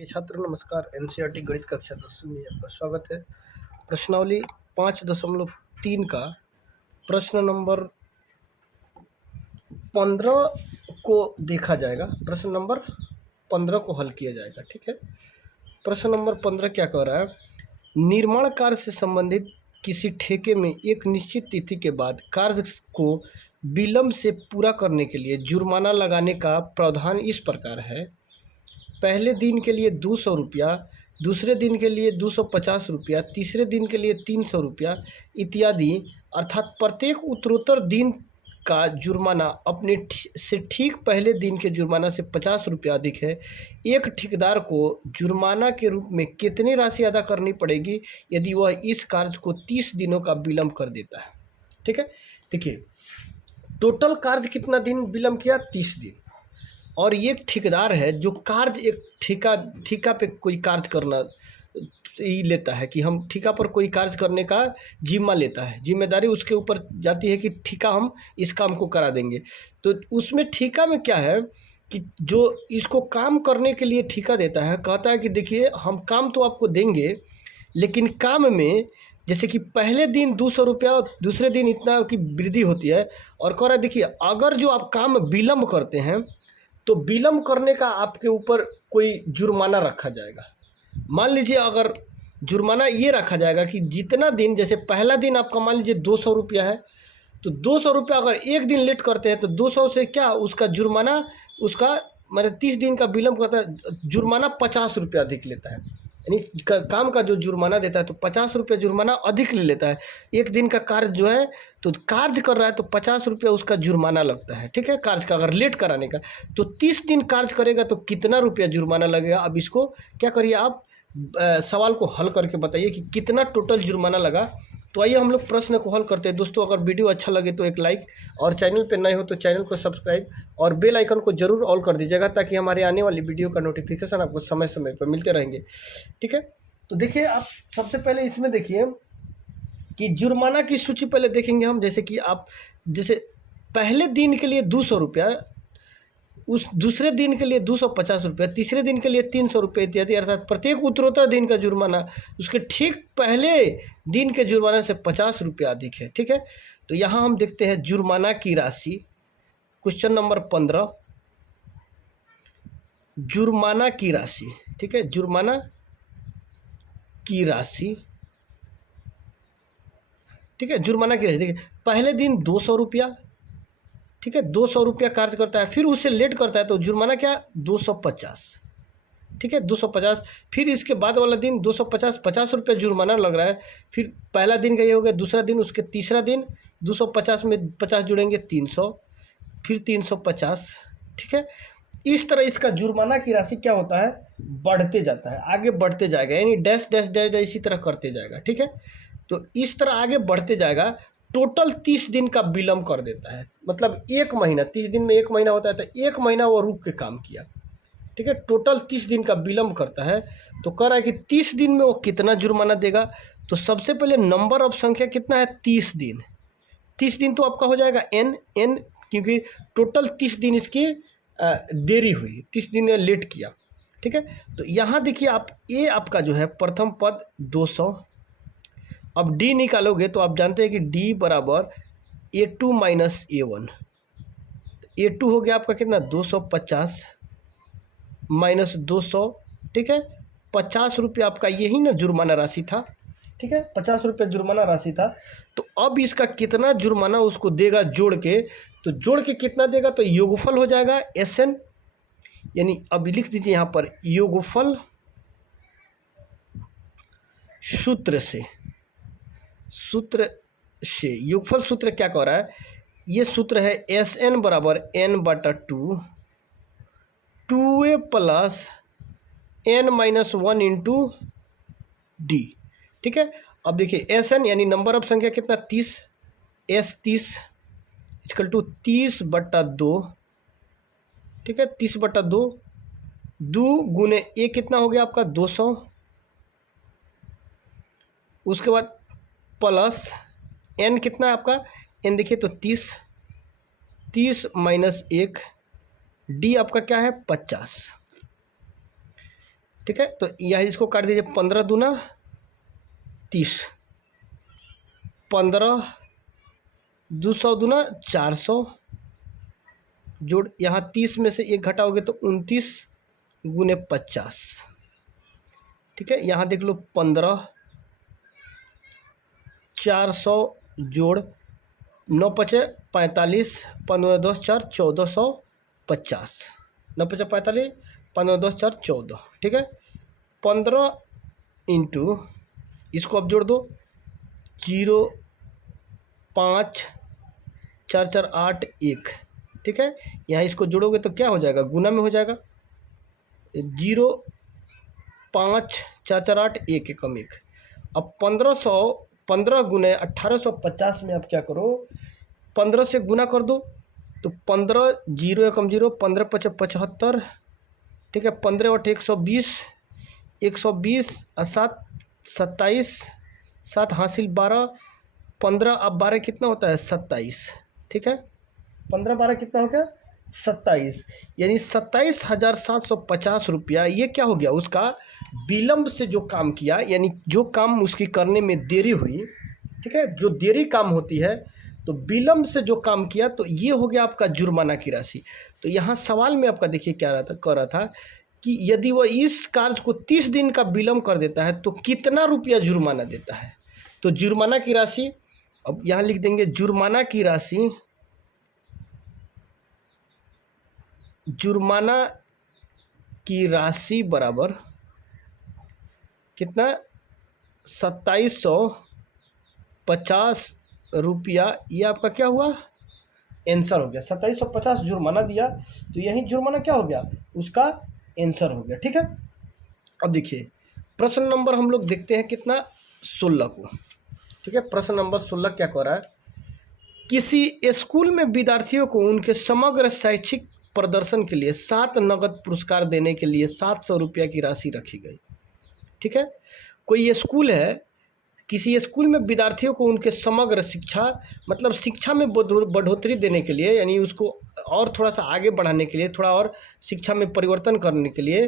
ये छात्र नमस्कार। एनसीईआरटी गणित कक्षा 10वीं में आपका स्वागत है। प्रश्नावली 5.3 का प्रश्न नंबर 15 को देखा जाएगा। प्रश्न नंबर 15 को हल किया जाएगा। ठीक है, प्रश्न नंबर 15 क्या कह रहा है? निर्माण कार्य से संबंधित किसी ठेके में एक निश्चित तिथि के बाद कार्य को विलंब से पूरा करने के लिए जुर्माना लगाने का प्रावधान इस प्रकार है। पहले दिन के लिए 200 रुपया, दूसरे दिन के लिए 250 रुपया, तीसरे दिन के लिए 300 रुपया इत्यादि, अर्थात प्रत्येक उत्तरोत्तर दिन का जुर्माना अपने से ठीक पहले दिन के जुर्माना से 50 रुपया अधिक है। एक ठेकेदार को जुर्माना के रूप में कितनी राशि अदा करनी पड़ेगी यदि वह इस कार्य को 30 दिनों का विलंब कर देता है? ठीक है, देखिए टोटल कार्य कितना दिन विलंब किया? 30 दिन। और ये ठेकेदार है जो कार्य एक ठेका पे कोई कार्य करना ही लेता है कि हम ठेका पर कोई कार्य करने का जिम्मा लेता है, जिम्मेदारी उसके ऊपर जाती है कि ठेका हम इस काम को करा देंगे। तो उसमें ठेका में क्या है कि जो इसको काम करने के लिए ठेका देता है, कहता है कि देखिए हम काम तो आपको देंगे, लेकिन काम में जैसे कि पहले दिन 200 रुपया, दूसरे दिन इतना की वृद्धि होती है। और कह रहा है देखिए अगर जो आप काम विलंब करते हैं तो विलंब करने का आपके ऊपर कोई जुर्माना रखा जाएगा। मान लीजिए अगर जुर्माना ये रखा जाएगा कि जितना दिन, जैसे पहला दिन आपका मान लीजिए 200 रुपया है, तो 200 रुपया अगर एक दिन लेट करते हैं तो 200 से क्या उसका जुर्माना, उसका मतलब 30 दिन का विलंब करता है, जुर्माना 50 रुपया अधिक लेता है। यानी काम का जो जुर्माना देता है तो 50 रुपया जुर्माना अधिक ले लेता है। एक दिन का कार्य जो है तो कार्य कर रहा है तो 50 रुपया उसका जुर्माना लगता है। ठीक है, कार्य का अगर लेट कराने का तो 30 दिन कार्य करेगा तो कितना रुपया जुर्माना लगेगा। अब इसको क्या करिए आप सवाल को हल करके बताइए कि कितना टोटल जुर्माना लगा। तो आइए हम लोग प्रश्न को हल करते हैं। दोस्तों अगर वीडियो अच्छा लगे तो एक लाइक, और चैनल पे नए हो तो चैनल को सब्सक्राइब और बेल आइकन को जरूर ऑल कर दीजिएगा ताकि हमारे आने वाली वीडियो का नोटिफिकेशन आपको समय समय पर मिलते रहेंगे। ठीक है, तो देखिए आप सबसे पहले इसमें देखिए कि जुर्माना की सूची पहले देखेंगे हम। जैसे कि आप जैसे पहले दिन के लिए 200 रुपया, उस दूसरे दिन के लिए 250 रुपया, तीसरे दिन के लिए 300 रुपये इत्यादि, अर्थात प्रत्येक उत्तरोत्तर दिन का जुर्माना उसके ठीक पहले दिन के जुर्माना से 50 रुपया अधिक है। ठीक है, तो यहाँ हम देखते हैं जुर्माना की राशि, क्वेश्चन नंबर 15, जुर्माना की राशि। ठीक है, जुर्माना की राशि। ठीक है, जुर्माना की राशि देखिए पहले दिन 200 रुपया, ठीक है 200 रुपया कार्य करता है, फिर उससे लेट करता है तो जुर्माना क्या 250। ठीक है 250, फिर इसके बाद वाला दिन 250, 50 रुपया जुर्माना लग रहा है। फिर पहला दिन का ये हो गया, दूसरा दिन, उसके तीसरा दिन 250 में 50 जुड़ेंगे 300, फिर 350। ठीक है, इस तरह इसका जुर्माना की राशि क्या होता है, बढ़ते जाता है, आगे बढ़ते जाएगा, यानी डैश डैश डैश डैश इसी तरह करते जाएगा। ठीक है, तो इस तरह आगे बढ़ते जाएगा। टोटल 30 दिन का विलंब कर देता है, मतलब एक महीना, 30 दिन में एक महीना होता है तो एक महीना वो रुक के काम किया। ठीक है, टोटल 30 दिन का विलंब करता है। तो कह रहा है कि 30 दिन में वो कितना जुर्माना देगा। तो सबसे पहले नंबर ऑफ संख्या कितना है, 30 दिन। 30 दिन तो आपका हो जाएगा n, क्योंकि टोटल 30 दिन इसकी देरी हुई, 30 दिन लेट किया। ठीक है, तो यहाँ देखिए आप ए आपका जो है प्रथम पद 200, अब डी निकालोगे तो आप जानते हैं कि डी बराबर A2 माइनस A1। A2 हो गया आपका कितना 250 माइनस 200। ठीक है, 50 रुपये आपका यही ना जुर्माना राशि था। ठीक है, 50 रुपये जुर्माना राशि था। तो अब इसका कितना जुर्माना उसको देगा जोड़ के, तो जोड़ के कितना देगा तो योगफल हो जाएगा SN, यानी अब लिख दीजिए यहाँ पर योगफल सूत्र से, योगफल सूत्र क्या कह रहा है, ये सूत्र है SN बराबर n/2 2a plus n-1 into D. ठीक है, अब देखिए SN यानी नंबर ऑफ संख्या कितना 30, S 30 इक्वल टू 30/2। ठीक है, 30/2, 2 गुने ए कितना हो गया आपका 200, उसके बाद प्लस n कितना है आपका, n देखिए तो 30 माइनस 1, डी आपका क्या है 50। ठीक है। तो यह इसको काट दीजिए, 15 दूना 30, 15 200 दूना 400, जोड़ यहाँ 30 में से 1 घटाओगे तो 29 गुने 50, ठीक है। यहाँ देख लो 15, 400 जोड़ 9 पचे 45, 15 10 4 1450, 9 पचे 45, 15 10 4 14, ठीक है। 15 इंटू इसको अब जोड़ दो, 0 5 4 4 8 1, ठीक है। यहाँ इसको जोड़ोगे तो क्या हो जाएगा, गुना में हो जाएगा, 0 5 4 4 8 1 एकम 1। अब 15 गुने 1850 में आप क्या करो, 15 से गुना कर दो, तो 15 0 एकम 0, 15 पचे 75, ठीक है। 15 और 120, 120 और 7 27, 7 हासिल 12, 15 अब 12 कितना होता है 27, ठीक है। 15 12 कितना हो गया 27, यानी 27,750 रुपया। ये क्या हो गया, उसका विलम्ब से जो काम किया, यानी जो काम उसकी करने में देरी हुई, ठीक है, जो देरी काम होती है, तो विलम्ब से जो काम किया, तो ये हो गया आपका जुर्माना की राशि। तो यहाँ सवाल में आपका देखिए क्या कह रहा था कि यदि वह इस कार्य को 30 दिन का विलम्ब कर देता है तो कितना रुपया जुर्माना देता है। तो जुर्माना की राशि अब यहाँ लिख देंगे, जुर्माना की राशि बराबर कितना 2750 रुपया। ये आपका क्या हुआ, आंसर हो गया। 2750 जुर्माना दिया, तो यही जुर्माना क्या हो गया, उसका आंसर हो गया, ठीक है। अब देखिए प्रश्न नंबर हम लोग देखते हैं कितना, 16 को, ठीक है। प्रश्न नंबर 16 क्या कह रहा है, किसी स्कूल में विद्यार्थियों को उनके समग्र शैक्षिक प्रदर्शन के लिए 7 नगद पुरस्कार देने के लिए 700 रुपया की राशि रखी गई, ठीक है। कोई स्कूल है, किसी स्कूल में विद्यार्थियों को उनके समग्र शिक्षा, मतलब शिक्षा में बढ़ोतरी देने के लिए, यानी उसको और थोड़ा सा आगे बढ़ाने के लिए, थोड़ा और शिक्षा में परिवर्तन करने के लिए,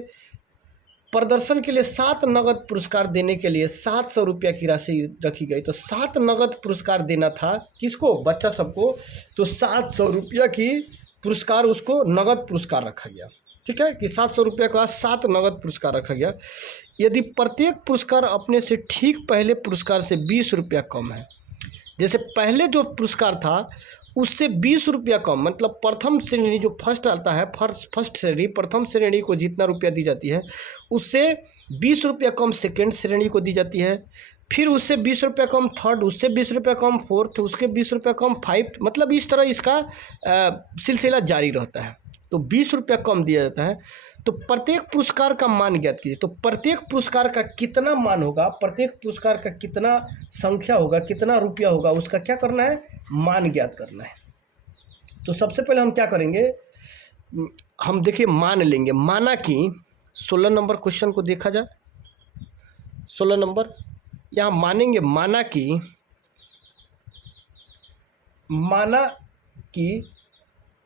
प्रदर्शन के लिए 7 नगद पुरस्कार देने के लिए 700 रुपया की राशि रखी गई। तो 7 नगद पुरस्कार देना था किसको, बच्चा सबको, तो 700 रुपया की पुरस्कार उसको नगद पुरस्कार रखा गया, ठीक है, कि 700 रुपये का 7 नगद पुरस्कार रखा गया। यदि प्रत्येक पुरस्कार अपने से ठीक पहले पुरस्कार से 20 रुपया कम है, जैसे पहले जो पुरस्कार था उससे 20 रुपया कम, मतलब प्रथम श्रेणी जो फर्स्ट आता है, फर्स्ट श्रेणी, प्रथम श्रेणी को जितना रुपया दी जाती है उससे 20 रुपया कम सेकेंड श्रेणी को दी जाती है, फिर उससे 20 रुपया कम थर्ड, उससे 20 रुपया कम फोर्थ, उसके 20 रुपया कम फाइव्थ, मतलब इस तरह इसका सिलसिला जारी रहता है। तो 20 रुपया कम दिया जाता है। तो प्रत्येक पुरस्कार का मान ज्ञात कीजिए। तो प्रत्येक पुरस्कार का कितना मान होगा, प्रत्येक पुरस्कार का कितना संख्या होगा, कितना रुपया होगा, उसका क्या करना है, मान ज्ञात करना है। तो सबसे पहले हम क्या करेंगे, हम देखिए मान लेंगे, माना कि 16 नंबर क्वेश्चन को देखा जाए, 16 नंबर यहाँ मानेंगे, माना कि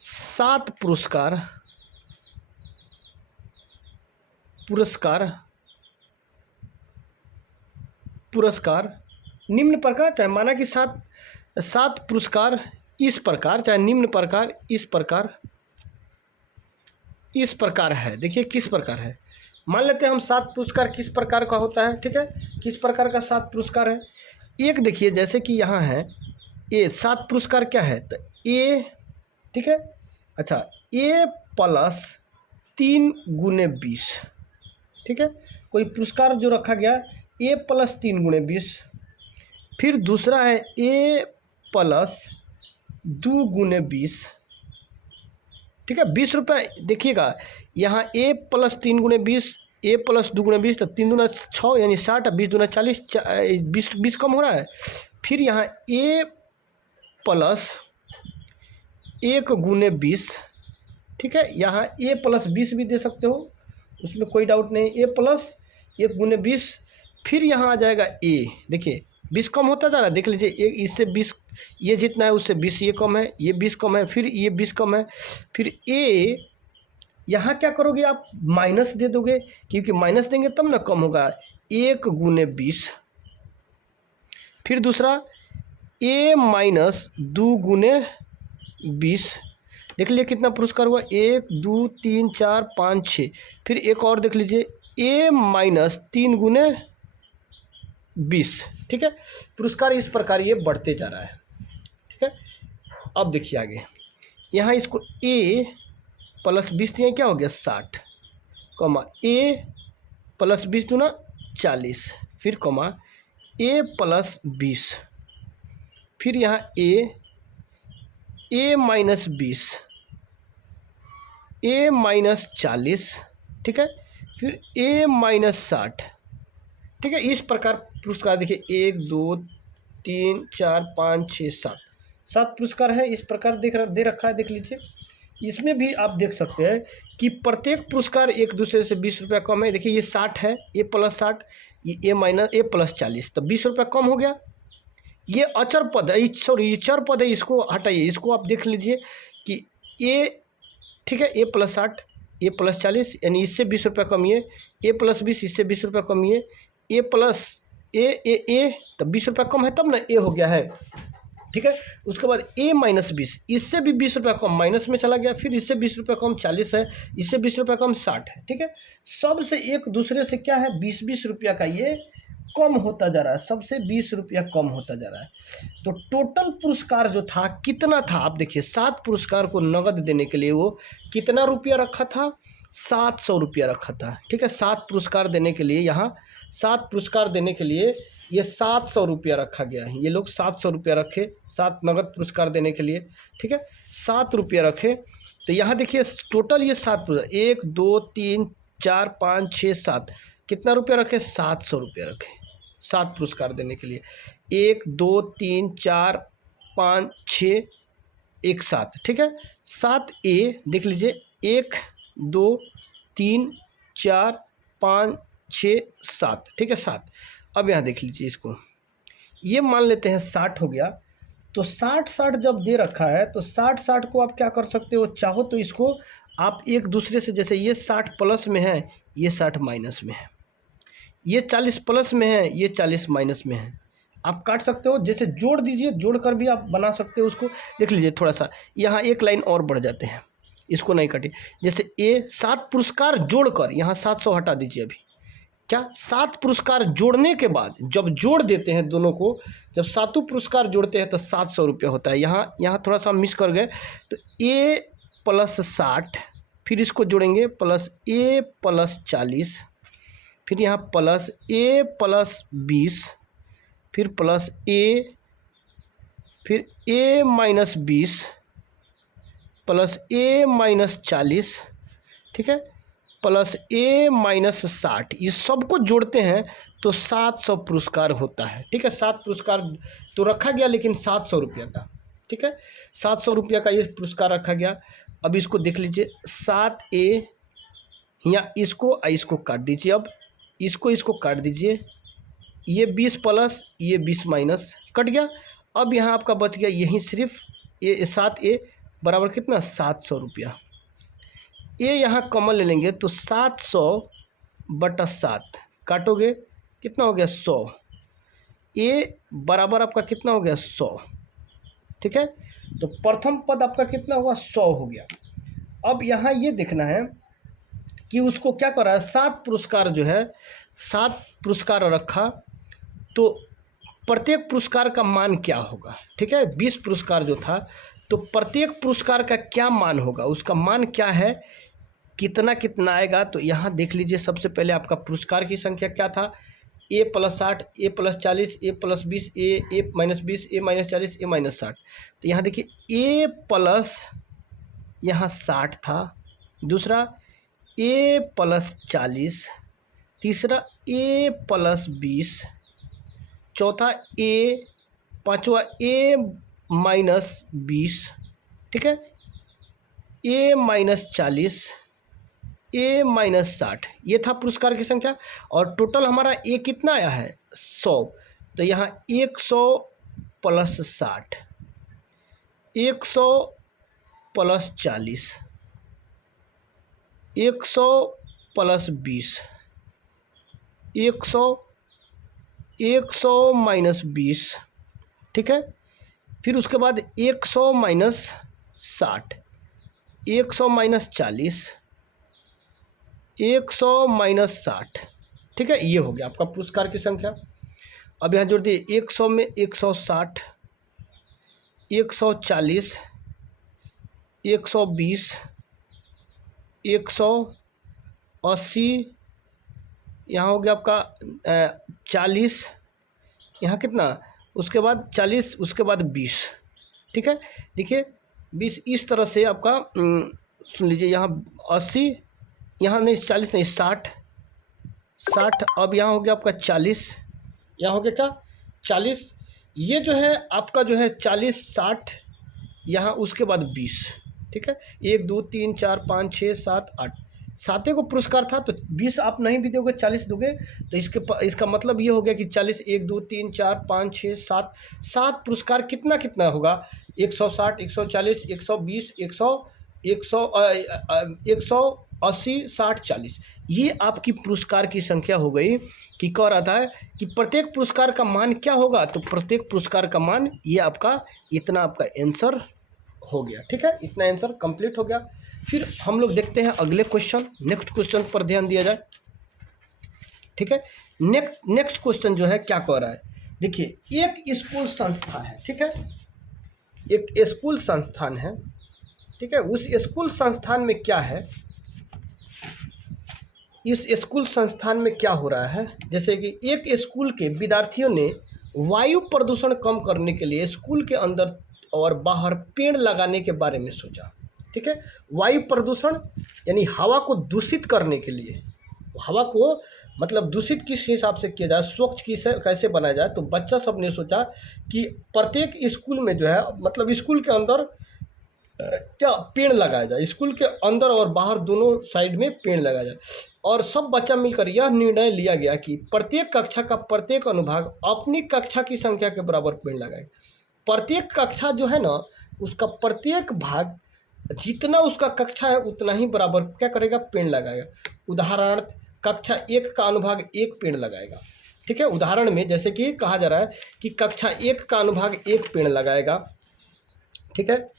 7 पुरस्कार निम्न प्रकार, चाहे माना कि 7 पुरस्कार इस प्रकार, चाहे निम्न प्रकार इस प्रकार है। देखिए किस प्रकार है, मान लेते हैं हम 7 पुरस्कार किस प्रकार का होता है, ठीक है, किस प्रकार का 7 पुरस्कार है। एक देखिए जैसे कि यहाँ है ए, 7 पुरस्कार क्या है, तो ए, ठीक है, अच्छा ए प्लस 3 गुने 20, ठीक है, कोई पुरस्कार जो रखा गया ए प्लस 3 गुने 20। फिर दूसरा है ए प्लस 2 गुने 20, ठीक है, 20 रुपये। देखिएगा यहाँ ए प्लस 3 गुने 20, ए प्लस 2 गुने 20, तो 3 दूना 6 यानी 60, 20 दूना 40, 20 कम हो रहा है। फिर यहाँ ए प्लस 1 गुने 20, ठीक है, यहाँ ए प्लस 20 भी दे सकते हो, उसमें कोई डाउट नहीं, ए प्लस 1 गुने 20। फिर यहाँ आ जाएगा ए, देखिए 20 कम होता जा रहा है, देख लीजिए, एक इससे 20 ये जितना है उससे 20 ये कम है, ये 20 कम है, फिर ये 20 कम है, फिर ए यहाँ क्या करोगे आप, माइनस दे दोगे, क्योंकि माइनस देंगे तब ना कम होगा। 1 गुने 20, फिर दूसरा a माइनस 2 गुने 20। देख लीजिए कितना पुरस्कार हुआ, 1 2 3 4 5 6। फिर एक और देख लीजिए, a माइनस 3 गुने 20। ठीक है, पुरस्कार इस प्रकार ये बढ़ते जा रहा है। ठीक है, अब देखिए आगे, यहाँ इसको a प्लस 20 दिए, क्या हो गया 60, कॉमा a प्लस 20 दूना 40, फिर कॉमा a प्लस 20, फिर यहाँ a माइनस 20, a माइनस 40, ठीक है, फिर a माइनस 60। ठीक है, इस प्रकार पुरस्कार देखिए 1 2 3 4 5 6 7, 7 पुरस्कार है, इस प्रकार दे रखा है। देख लीजिए, इसमें भी आप देख सकते हैं कि प्रत्येक पुरस्कार एक दूसरे से 20 रुपया कम है। देखिए ये 60 है, a प्लस 60, ये a माइनस a प्लस 40, तो 20 रुपया कम हो गया। ये अचर पद है, सॉरी ये चर पद है, इसको हटाइए, इसको आप देख लीजिए कि a, ठीक है, a प्लस 60, a प्लस 40, यानी इससे 20 रुपया कमिए, a प्लस 20 इससे 20 रुपया कमिए, a प्लस ए तब 20 रुपया कम है तब ना a हो गया है। ठीक है, उसके बाद a माइनस 20, इससे भी 20 रुपया कम माइनस में चला गया, फिर इससे 20 रुपया कम 40 है, इससे 20 रुपया कम 60 है। ठीक है, सबसे एक दूसरे से क्या है 20-20 रुपया का ये कम होता जा रहा है, सबसे 20 रुपया कम होता जा रहा है। तो टोटल पुरस्कार जो था कितना था, आप देखिए 7 पुरस्कार को नगद देने के लिए वो कितना रुपया रखा था, 700 रुपया रखा था। ठीक है, 7 पुरस्कार देने के लिए, यहाँ 7 पुरस्कार देने के लिए ये 700 रुपया रखा गया है। ये लोग 700 रुपया रखे 7 नगद पुरस्कार देने के लिए। ठीक है, 7 रुपया रखे, तो यहाँ देखिए टोटल ये 7 पुरस्कार, 1 2 3 4 5 6 7, कितना रुपया रखे, 700 रुपया रखे 7 पुरस्कार देने के लिए। 1 2 3 4 5 6 1 7। ठीक है, 7a देख लीजिए, 1 2 3 4 5 6 7। ठीक है, 7। अब यहाँ देख लीजिए इसको, ये मान लेते हैं 60 हो गया, तो 60-60 जब दे रखा है तो 60-60 को आप क्या कर सकते हो, चाहो तो इसको आप एक दूसरे से, जैसे ये 60 प्लस में है, ये 60 माइनस में है, ये 40 प्लस में है, ये 40 माइनस में है, आप काट सकते हो, जैसे जोड़ दीजिए, जोड़ कर भी आप बना सकते हो उसको। देख लीजिए थोड़ा सा यहाँ एक लाइन और बढ़ जाते हैं, इसको नहीं काटिए, जैसे ए 7 पुरस्कार जोड़कर यहाँ 700 हटा दीजिए। अभी क्या 7 पुरस्कार जोड़ने के बाद जब जोड़ देते हैं दोनों को, जब 7 पुरस्कार जोड़ते हैं तो 700 रुपया होता है। यहाँ थोड़ा सा मिस कर गए, तो a प्लस 60, फिर इसको जोड़ेंगे प्लस a प्लस 40, फिर यहाँ प्लस a प्लस 20, फिर प्लस a, फिर a minus 20 plus a minus 40, ठीक है, प्लस a माइनस 60, ये सबको जोड़ते हैं तो 700 पुरस्कार होता है। ठीक है, 7 पुरस्कार तो रखा गया, लेकिन 700 रुपया का। ठीक है, 700 रुपया का ये पुरस्कार रखा गया। अब इसको देख लीजिए, 7a, यहाँ इसको काट दीजिए, अब इसको काट दीजिए, ये 20 प्लस ये 20 माइनस कट गया। अब यहाँ आपका बच गया यहीं सिर्फ ये 7a बराबर कितना, 700 रुपया। ये यहाँ कॉमन ले लेंगे तो 700 बटा 7 काटोगे कितना हो गया, 100। ए बराबर आपका कितना हो गया, 100। ठीक है, तो प्रथम पद आपका कितना हुआ, 100 हो गया। अब यहाँ ये देखना है कि उसको क्या कर रहा है, 7 पुरस्कार जो है 7 पुरस्कार रखा, तो प्रत्येक पुरस्कार का मान क्या होगा। ठीक है, 20 पुरस्कार जो था, तो प्रत्येक पुरस्कार का क्या मान होगा, उसका मान क्या है, कितना कितना आएगा। तो यहाँ देख लीजिए, सबसे पहले आपका पुरस्कार की संख्या क्या था, a plus 60, a plus 40, a plus 20, a minus 20, a minus 40, a minus 60। तो यहाँ देखिए a प्लस यहाँ 60 था, दूसरा a प्लस 40, तीसरा a प्लस 20, चौथा a, पाँचवा a माइनस 20, ठीक है, a माइनस 40, a माइनस 60, ये था पुरस्कार की संख्या। और टोटल हमारा a कितना आया है, 100। तो यहाँ 100 प्लस 60, 100 प्लस 40, 100 प्लस 20, 100, 100 माइनस 20, ठीक है। फिर उसके बाद 100 माइनस 60, 100 माइनस 40, 100 माइनस 60, ठीक है। ये हो गया आपका पुरस्कार की संख्या। अब यहाँ जोड़ दिए 100 में 160, 140, 120, 180, यहाँ हो गया आपका 40, यहाँ कितना, उसके बाद 40, उसके बाद 20, ठीक है। देखिए 20 इस तरह से आपका सुन लीजिए, यहाँ 80, यहाँ नहीं 40 नहीं 60, 60, अब यहाँ हो गया आपका 40, यहाँ हो गया क्या 40, ये जो है आपका जो है 40, 60, यहाँ उसके बाद 20, ठीक है। 1 2 3 4 5 6 7 8, सातों को पुरस्कार था, तो 20 आप नहीं भी दोगे 40 दोगे, तो इसका मतलब ये हो गया कि 40, 1 2 3 4 5 6 7, 7 पुरस्कार कितना कितना होगा, 160, 140, 120, 100, 180, 60, 40, ये आपकी पुरस्कार की संख्या हो गई। कि कह रहा था कि प्रत्येक पुरस्कार का मान क्या होगा, तो प्रत्येक पुरस्कार का मान ये आपका इतना आपका आंसर हो गया, ठीक है। इतना आंसर कंप्लीट हो गया। फिर हम लोग देखते हैं अगले क्वेश्चन, नेक्स्ट क्वेश्चन पर ध्यान दिया जाए, ठीक है। नेक्स्ट क्वेश्चन जो है क्या कह रहा है, देखिए एक स्कूल संस्था है, ठीक है, एक स्कूल संस्थान है, ठीक है। उस स्कूल संस्थान में क्या है, इस स्कूल संस्थान में क्या हो रहा है, जैसे कि एक स्कूल के विद्यार्थियों ने वायु प्रदूषण कम करने के लिए स्कूल के अंदर और बाहर पेड़ लगाने के बारे में सोचा, ठीक है। वायु प्रदूषण यानी हवा को दूषित करने के लिए, हवा को मतलब दूषित किस हिसाब से किया जाए, स्वच्छ कैसे बनाया जाए, तो बच्चा सब ने सोचा कि प्रत्येक स्कूल में जो है मतलब स्कूल के अंदर क्या पेड़ लगाया जाए, स्कूल के अंदर और बाहर दोनों साइड में पेड़ लगाया जाए। और सब बच्चा मिलकर यह निर्णय लिया गया कि प्रत्येक कक्षा का प्रत्येक अनुभाग अपनी कक्षा की संख्या के बराबर पेड़ लगाए। प्रत्येक कक्षा जो है ना, उसका प्रत्येक भाग जितना उसका कक्षा है उतना ही बराबर क्या करेगा, पेड़ लगाएगा। उदाहरणार्थ कक्षा 1 का अनुभाग 1 पेड़ लगाएगा, ठीक है। उदाहरण में जैसे कि कहा जा रहा है कि कक्षा 1 का अनुभाग 1 पेड़ लगाएगा, ठीक है।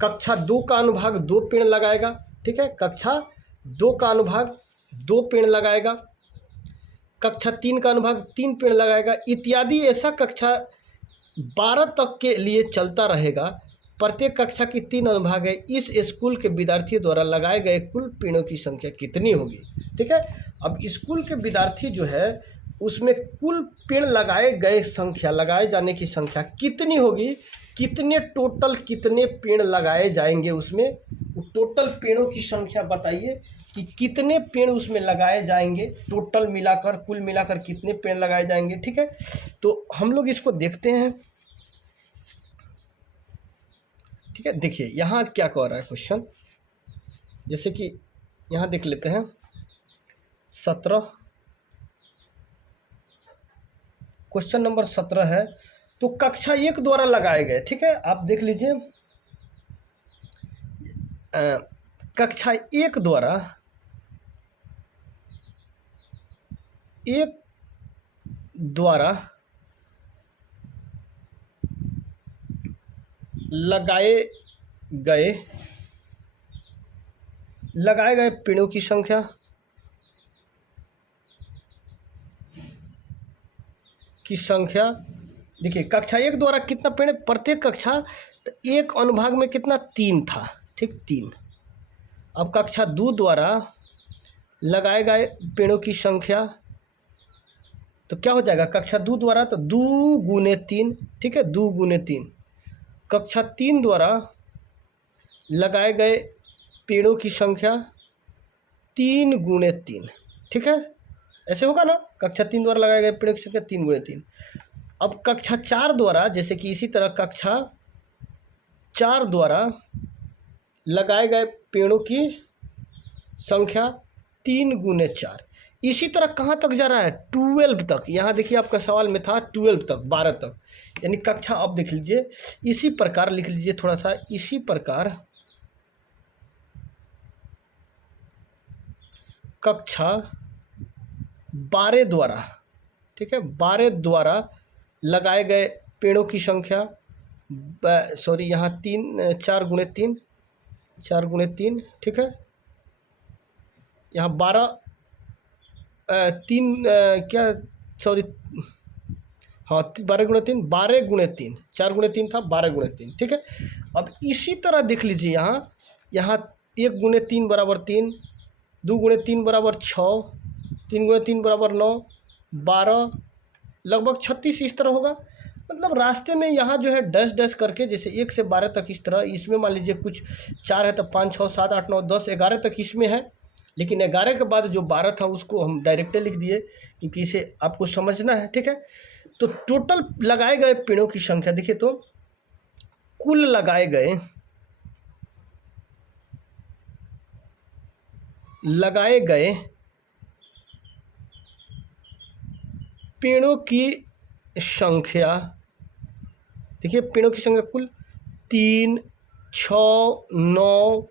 कक्षा 2 का अनुभाग 2 पेड़ लगाएगा, ठीक है। कक्षा 2 का अनुभाग 2 पेड़ लगाएगा, कक्षा 3 का अनुभाग 3 पेड़ लगाएगा, इत्यादि। ऐसा कक्षा 12 तक के लिए चलता रहेगा। प्रत्येक कक्षा की 3 अनुभाग है। इस स्कूल के विद्यार्थियों द्वारा लगाए गए कुल पेड़ों की संख्या कितनी होगी, ठीक है। अब स्कूल के विद्यार्थी जो है उसमें कुल पेड़ लगाए जाने की संख्या कितनी होगी, कितने टोटल कितने पेड़ लगाए जाएंगे उसमें, टोटल पेड़ों की संख्या बताइए कि कितने पेड़ उसमें लगाए जाएंगे, टोटल मिलाकर कुल मिलाकर कितने पेड़ लगाए जाएंगे, ठीक है। तो हम लोग इसको देखते हैं, ठीक है। देखिए यहाँ क्या कह रहा है क्वेश्चन, जैसे कि यहाँ देख लेते हैं 17, क्वेश्चन नंबर 17 है। तो कक्षा 1 द्वारा लगाए गए, ठीक है, आप देख लीजिए कक्षा 1 द्वारा लगाए गए पेड़ों की संख्या देखिए कक्षा 1 द्वारा कितना पेड़, प्रत्येक कक्षा तो एक अनुभाग में कितना 3 था, ठीक 3। अब कक्षा 2 द्वारा लगाए गए पेड़ों की संख्या तो क्या हो जाएगा, कक्षा 2 द्वारा तो 2 गुने 3, ठीक है, 2 गुने 3। कक्षा 3 द्वारा लगाए गए पेड़ों की संख्या 3 गुने 3, ठीक है, ऐसे होगा ना। कक्षा 3 द्वारा लगाए गए पेड़ों की संख्या 3 गुने 3। अब कक्षा 4 द्वारा, जैसे कि इसी तरह कक्षा 4 द्वारा लगाए गए पेड़ों की संख्या 3 गुने 4। इसी तरह कहाँ तक जा रहा है, 12 तक। यहाँ देखिए आपका सवाल में था 12 तक, 12 तक, यानी कक्षा, अब देख लीजिए इसी प्रकार लिख लीजिए थोड़ा सा, इसी प्रकार कक्षा 12 द्वारा, ठीक है, 12 द्वारा लगाए गए पेड़ों की संख्या, सॉरी यहाँ 4 गुणे तीन, ठीक है, यहाँ 12 3 क्या, सॉरी, हाँ 12 गुणे 3, 12 गुणे 3, 4 गुणे 3 था, 12 गुणे 3, ठीक है। अब इसी तरह देख लीजिए यहाँ 1 गुणे 3 बराबर 3, 2 गुणे 3 बराबर 6, 3 गुणे 3 बराबर 9, 12, लगभग 36 इस तरह होगा। मतलब रास्ते में यहाँ जो है डैश डैश करके, जैसे 1 से 12 तक इस तरह, इसमें मान लीजिए कुछ 4 है तो 5 6 7 8 9 10 11 तक इसमें है, लेकिन 11 के बाद जो 12 था उसको हम डायरेक्टली लिख दिए क्योंकि इसे आपको समझना है, ठीक है। तो टोटल लगाए गए पेड़ों की संख्या देखिए, तो कुल लगाए गए पेड़ों की संख्या, देखिए पेड़ों की संख्या कुल 3 6 9,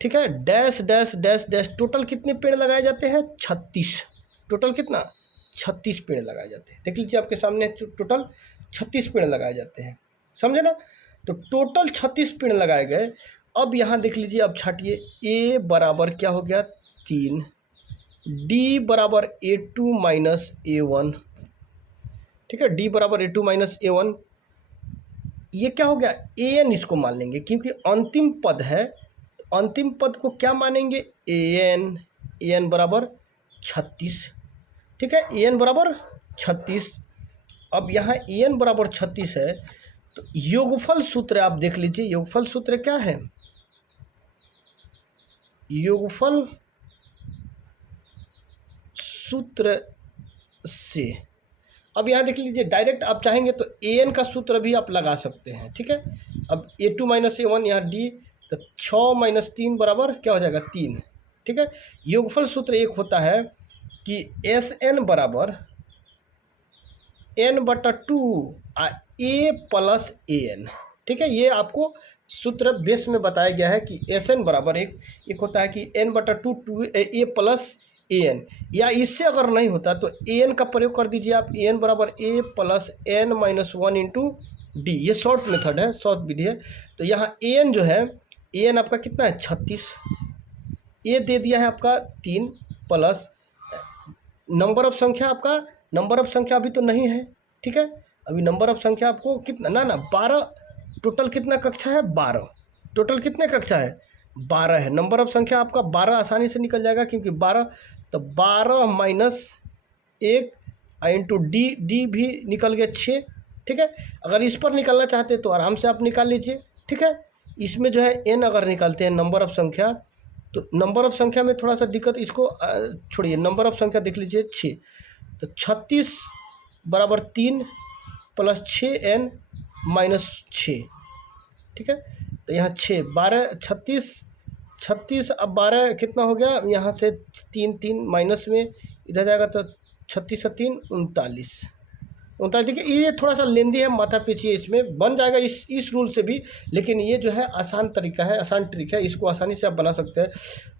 ठीक है, dash dash dash dash, total कितने पेड़ लगाए जाते हैं? 36। टोटल कितना? 36 पेड़ लगाए जाते हैं। देख लीजिए आपके सामने, टोटल 36 पेड़ लगाए जाते हैं, समझे ना। तो टोटल 36 पेड़ लगाए गए। अब यहाँ देख लीजिए, अब छाटिए, ए बराबर क्या हो गया? 3, डी बराबर A2 माइनस A1, ठीक है, डी बराबर A2 माइनस A1। ये क्या हो गया? AN इसको मान लेंगे क्योंकि अंतिम पद है, अंतिम पद को क्या मानेंगे? AN बराबर 36, ठीक है, AN बराबर 36। अब यहाँ AN बराबर 36 है तो योगफल सूत्र आप देख लीजिए, योगफल सूत्र क्या है? योगफल सूत्र से अब यहाँ देख लीजिए, डायरेक्ट आप चाहेंगे तो AN का सूत्र भी आप लगा सकते हैं, ठीक है। अब A2 माइनस A1 यहाँ डी, तो 6 माइनस 3 बराबर क्या हो जाएगा? 3, ठीक है। योगफल सूत्र एक होता है कि SN बराबर N/2 A प्लस AN, ठीक है। ये आपको सूत्र बेस में बताया गया है कि SN बराबर एक होता है कि N/2 A प्लस AN, या इससे अगर नहीं होता तो AN का प्रयोग कर दीजिए आप, AN बराबर A plus N minus 1 into D. ये शॉर्ट मेथड है, शॉर्ट विधि है। तो यहाँ AN जो है, AN आपका कितना है? 36। ए दे दिया है आपका 3 प्लस नंबर ऑफ संख्या, आपका नंबर ऑफ संख्या अभी तो नहीं है, ठीक है। अभी नंबर ऑफ संख्या आपको कितना, ना 12, टोटल कितना कक्षा है? 12। टोटल कितने कक्षा है? 12 है। नंबर ऑफ संख्या आपका 12 आसानी से निकल जाएगा क्योंकि 12, तो 12 माइनस 1 इंटू डी भी निकल गया 6, ठीक है। अगर इस पर निकालना चाहते तो आराम से आप निकाल लीजिए, ठीक है। इसमें जो है n अगर निकालते हैं नंबर ऑफ संख्या, तो नंबर ऑफ संख्या में थोड़ा सा दिक्कत, इसको छोड़िए, नंबर ऑफ संख्या देख लीजिए 6, तो 36 बराबर 3 प्लस 6n माइनस 6, ठीक है। तो यहाँ 6 12 36, अब 12 कितना हो गया? यहाँ से 3 माइनस में इधर जाएगा तो 36 से 3 39। देखिए ये थोड़ा सा लेंदी है, माथा पीछिए, इसमें बन जाएगा इस रूल से भी, लेकिन ये जो है आसान तरीका है, आसान ट्रिक है, इसको आसानी से आप बना सकते हैं।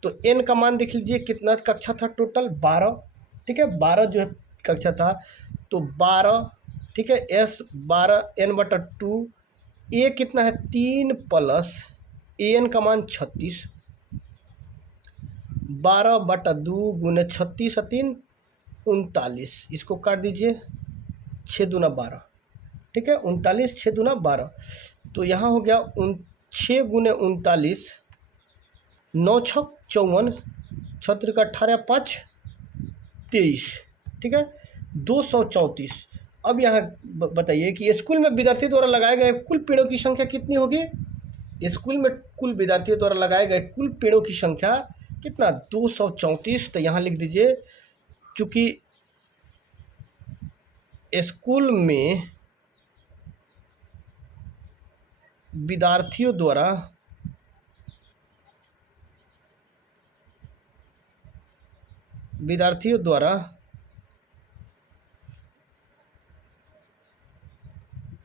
तो n का मान देख लीजिए, कितना कक्षा था? टोटल 12, ठीक है, 12 जो है कक्षा था, तो 12, ठीक है, S 12 N/2, A कितना है? 3 प्लस AN का मान 36, 12/2 गुने 36 3 39, इसको काट दीजिए, 6 दूना 12, ठीक है, 39 6 दूना 12, तो यहाँ हो गया 6 गुने 39, 9 छक 54, 6 का 18 5 23, ठीक है, 234। अब यहाँ बताइए कि स्कूल में विद्यार्थी द्वारा लगाए गए कुल पेड़ों की संख्या कितनी होगी? स्कूल में कुल विद्यार्थियों द्वारा लगाए गए कुल पेड़ों की संख्या कितना? 234। तो यहाँ लिख दीजिए, चूँकि स्कूल में विद्यार्थियों द्वारा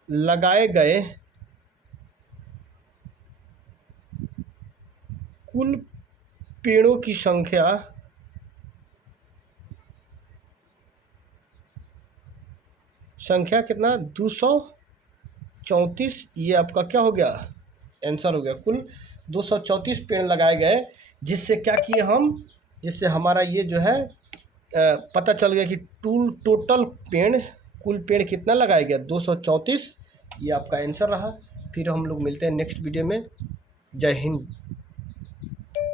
लगाए गए कुल पेड़ों की संख्या संख्या कितना 234, ये आपका क्या हो गया आंसर हो गया। कुल 234 पेड़ लगाए गए, जिससे क्या किए हम, जिससे हमारा ये जो है पता चल गया कि टोटल पेड़, कुल पेड़ कितना लगाया गया 234, ये आपका आंसर रहा। फिर हम लोग मिलते हैं नेक्स्ट वीडियो में। जय हिंद।